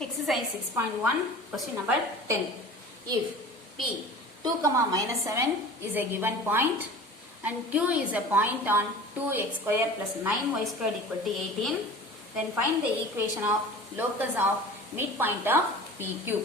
Exercise 6.1, question number 10. If P 2, minus 7 is a given point and Q is a point on 2x square plus 9y squared equal to 18, then find the equation of locus of midpoint of PQ.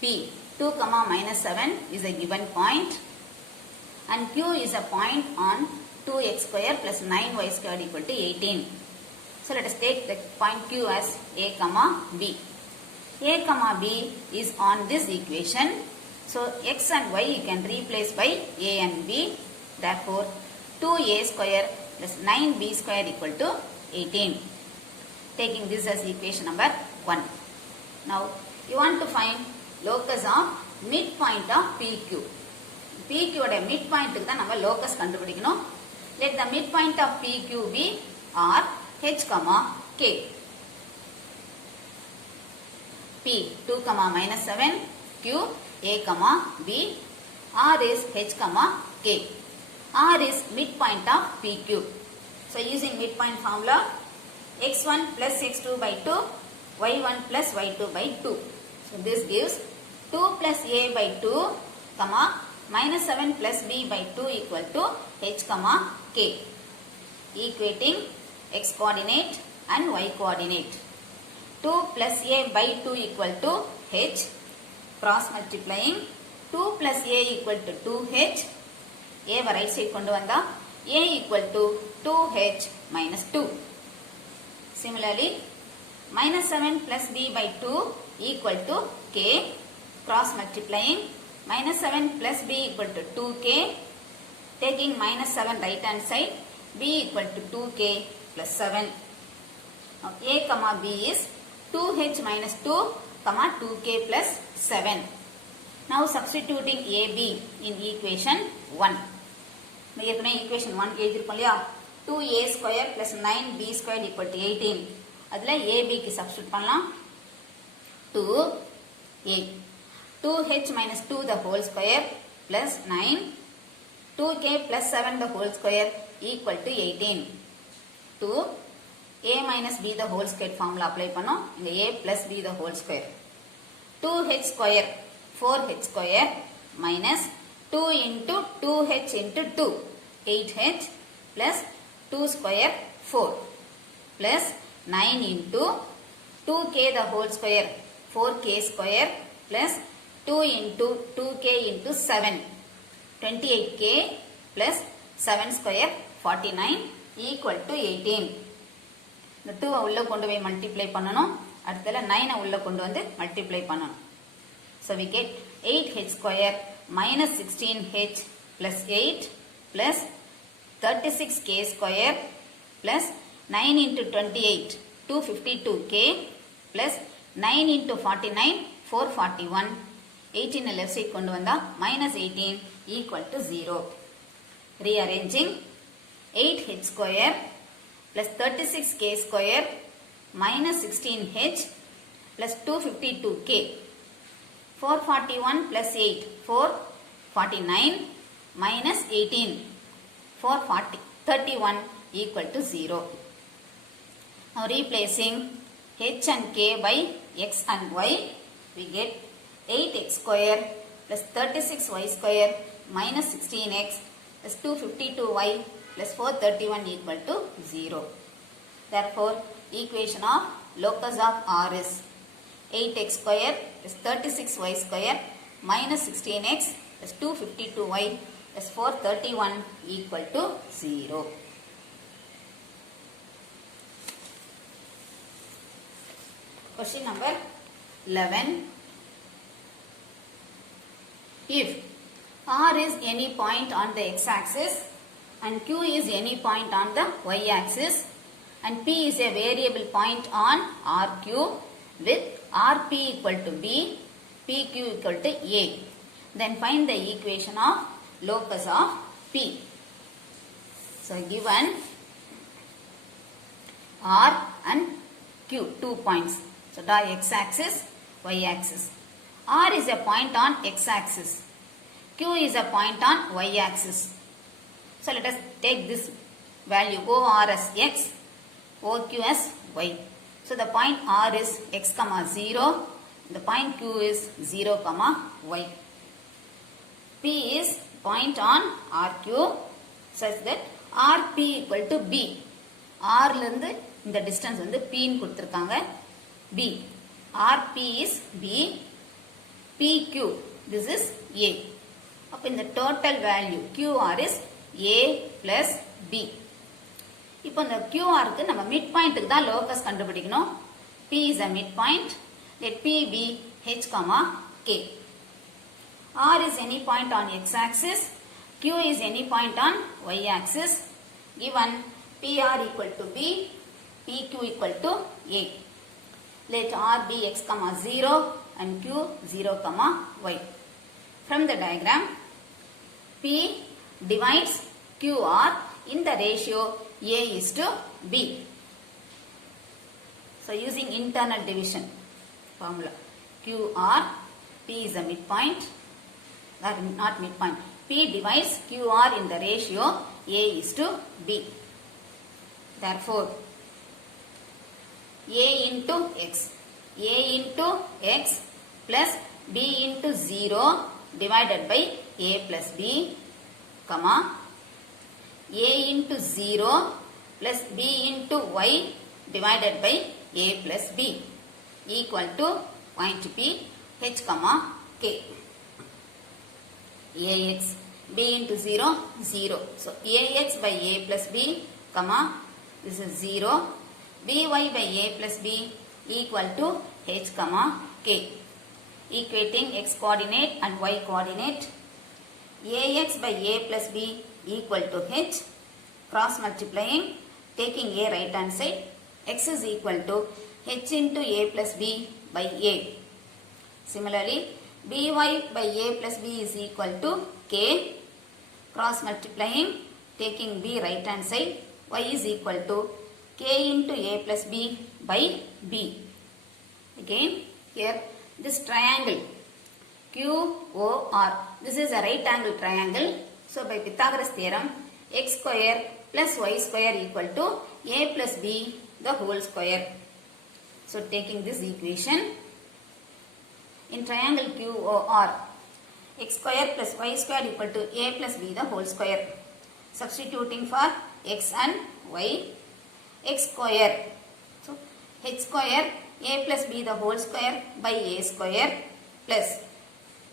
P 2, minus 7 is a given point and Q is a point on 2x square plus 9y squared equal to 18. So let us take the point Q as A, B. A, B is on this equation. So x and y you can replace by A and B. Therefore 2A square plus 9B square equal to 18. Taking this as equation number 1. Now you want to find locus of midpoint of PQ. PQ oda midpoint ku dhaan nama locus kandupidikkanum. Let the midpoint of PQ be R H, K. P 2, minus 7, Q, A, B. R is H, K. R is midpoint of PQ. So using midpoint formula, x1 plus x2 by 2, y1 plus y2 by 2. So this gives 2 plus A by 2, minus 7 plus B by 2 equal to H, K. Equating x coordinate and y coordinate. 2 plus A by 2 equal to H. Cross multiplying 2 plus A equal to 2H. A right side kondu vanda A equal to 2H minus 2. Similarly, minus 7 plus B by 2 equal to K. Cross multiplying minus 7 plus B equal to 2K. Taking minus 7 right hand side, B equal to 2K plus 7. Now A, B is 2H minus 2, 2K plus 7. Now substituting AB in equation 1. Equation 1 2A square plus 9B square equal to 18. Adla AB ki substitute pannalam. 2A 2H minus 2 the whole square plus 9 2K plus 7 the whole square equal to 18. 2 A minus B the whole square formula apply pannom. A plus B the whole square. 2H square 4H square minus 2 into 2H into 2 8H plus 2 square 4 plus 9 into 2K the whole square 4K square plus 2 into 2K into 7 28K plus 7 square 49 equal to 18. The 2 உள்ள கொண்டு போய் multiply பண்ணனும். அடுத்தல 9 உள்ள கொண்டு வந்து multiply பண்ணனும். So we get 8h square minus 16h plus 8 plus 36k square plus 9 into 28 252k plus 9 into 49 441 18 left side கொண்டு வந்தா minus 18 equal to 0. Rearranging 8h square plus 36k square minus 16h plus 252k 441 plus 8 449 minus 18 431 equal to 0. Now replacing h and k by x and y, we get 8x square plus 36y square minus 16x plus 252y plus 431 equal to 0. Therefore, equation of locus of R is 8x square plus 36y square minus 16x plus 252y plus 431 equal to 0. Question number 11. If R is any point on the x-axis and Q is any point on the y-axis and P is a variable point on RQ with RP equal to B, PQ equal to A, then find the equation of locus of P. So given R and Q, 2 points. So draw x-axis, y-axis. R is a point on x-axis. Q is a point on y-axis. So let us take this value OR as x, OQ as y. So the point R is x comma 0. The point Q is 0 comma y. P is point on RQ such that RP equal to B. R லந்து இந்த distance வந்து P ன்னு கொடுத்திருக்காங்க. B. RP is B. PQ. This is A. அப்ப இந்த total value QR is A plus B. இப்போ இந்த QR க்கு நம்ம midpoint க்கு தான் locus கண்டுபிடிக்கணும். P is a midpoint. Let P be H comma K. R is any point on x-axis. Q is any point on y-axis. Given PR equal to B, PQ equal to A. Let R be x comma 0 and Q 0 comma y. From the diagram, P divides QR in the ratio A is to B. So using internal division formula, QR, P is a midpoint, not midpoint. P divides QR in the ratio A is to B. Therefore, A into X plus B into 0 divided by A plus B, comma, A into 0 plus B into Y divided by A plus B equal to point P H comma K. AX, B into 0, 0. So, AX by A plus B, comma, this is 0. BY by A plus B equal to H comma K. Equating X coordinate and Y coordinate. AX by A plus B equal to H. Cross multiplying, taking A right hand side. X is equal to H into A plus B by A. Similarly, by by A plus B is equal to K. Cross multiplying, taking B right hand side, Y is equal to K into A plus B by B. Again, here this triangle QOR, this is a right angle triangle. So by Pythagoras theorem, x square plus y square equal to A plus B the whole square. So taking this equation, in triangle QOR, x square plus y square equal to A plus B the whole square. Substituting for x and y, x square. So, h square A plus B the whole square by A square plus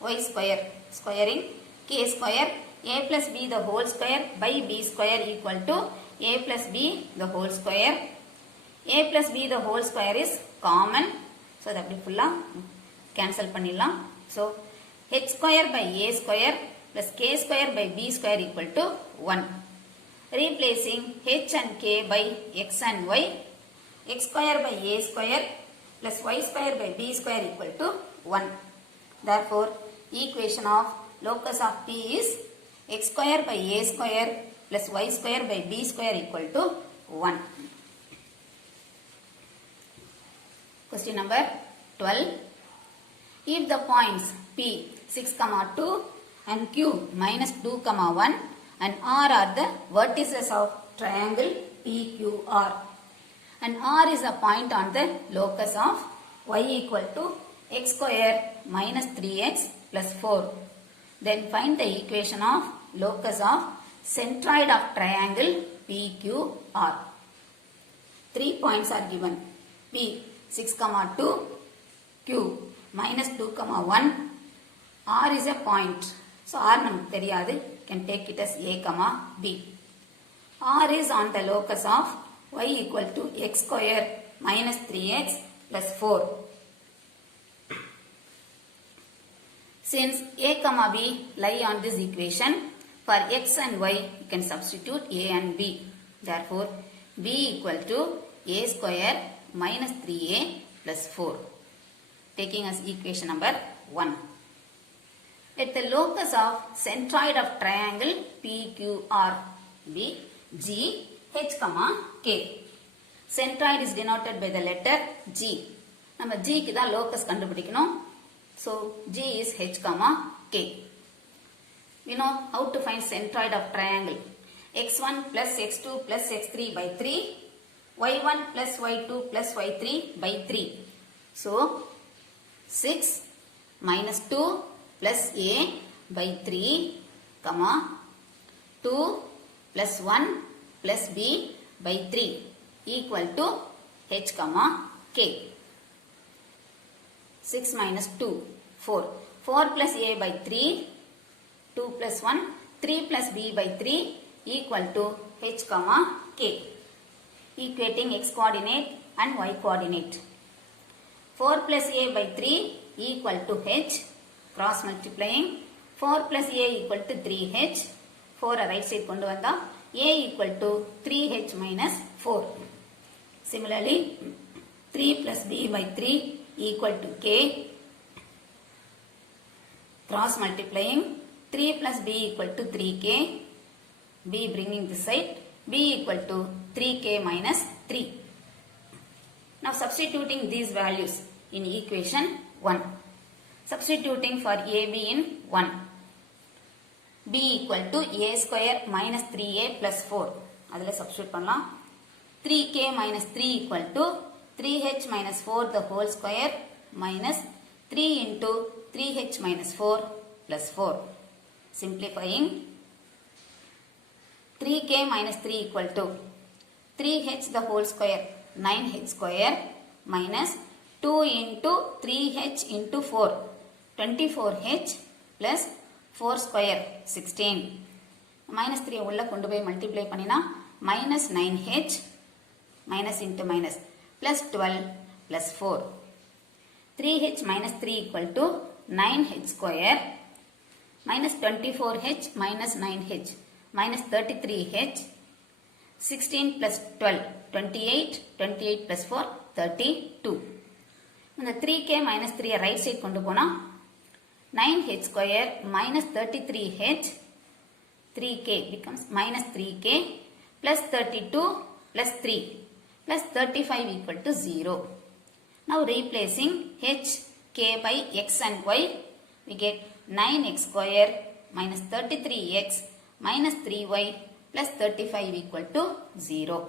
y square. Squaring k square A plus B the whole square by B square equal to A plus B the whole square. A plus B the whole square is common. So, that will full cancel பண்ணிடலாம். So, h square by A square plus k square by B square equal to 1. Replacing h and k by x and y, x square by A square plus y square by B square equal to 1. Therefore, equation of locus of P is x square by A square plus y square by B square equal to 1. Question number 12. If the points P 6, 2 and Q minus 2, 1 and R are the vertices of triangle PQR and R is a point on the locus of y equal to x square minus 3x plus 4, then find the equation of locus of centroid of triangle PQR. 3 points are given. P 6, 2, Q minus 2, 1. R is a point. So, R நமக்கு தெரியாது. Can take it as A, B. R is on the locus of y equal to x square minus 3x plus 4. Since A, B lie on this equation, for x and y, you can substitute A and B. Therefore, B equal to A square minus 3A plus 4. Taking as equation number 1. Let the locus of centroid of triangle PQR be G, H, K. Centroid is denoted by the letter G. நம்ம G க்கு தான் locus கண்டுபிடிக்கணும். So, G is H, K. We know how to find centroid of triangle. x1 plus x2 plus x3 by 3. y1 plus y2 plus y3 by 3. So 6 minus 2 plus a by 3, comma 2 plus 1 plus b by 3 equal to h comma k. 6 minus 2, 4. 4 plus a by 3, 2 plus 1, 3 plus b by 3 equal to h comma k. Equating x coordinate and y coordinate. 4 plus a by 3 equal to h, cross multiplying. 4 plus a equal to 3h. 4 right side kondu vanda, a equal to 3h minus 4. Similarly, 3 plus b by 3 equal to k. Cross multiplying. 3 plus b equal to 3k. b bringing this side. b equal to 3k minus 3. Now substituting these values in equation 1. Substituting for ab in 1. b equal to a square minus 3a plus 4. அதில் substitute பண்ணலாம். 3k minus 3 equal to 3h minus 4 the whole square minus 3 into 3h minus 4 plus 4. Simplifying. 3k minus 3 equal to 3h the whole square, 9h square minus 2 into 3h into 4, 24h plus 4 square, 16. Minus 3 உள்ள கொண்டு போய் multiply பண்ணினா minus 9h minus into minus plus 12 plus 4. 3h minus 3 equal to 9h square minus 24h minus 9h minus 33h. 16 plus 12, 28, 28 plus 4, 32. இந்த 3k minus 3 right side கொண்டு போனா 9h square minus 33h, 3k becomes minus 3k plus 32 plus 3 plus 35 equal to 0. Now replacing h, k by x and y, we get 9x square minus 33x minus 3y plus 35 equal to 0.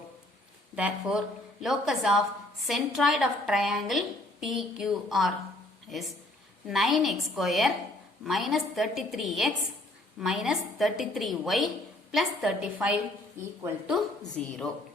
Therefore, locus of centroid of triangle PQR is 9x square minus 33x minus 33y plus 35 equal to 0.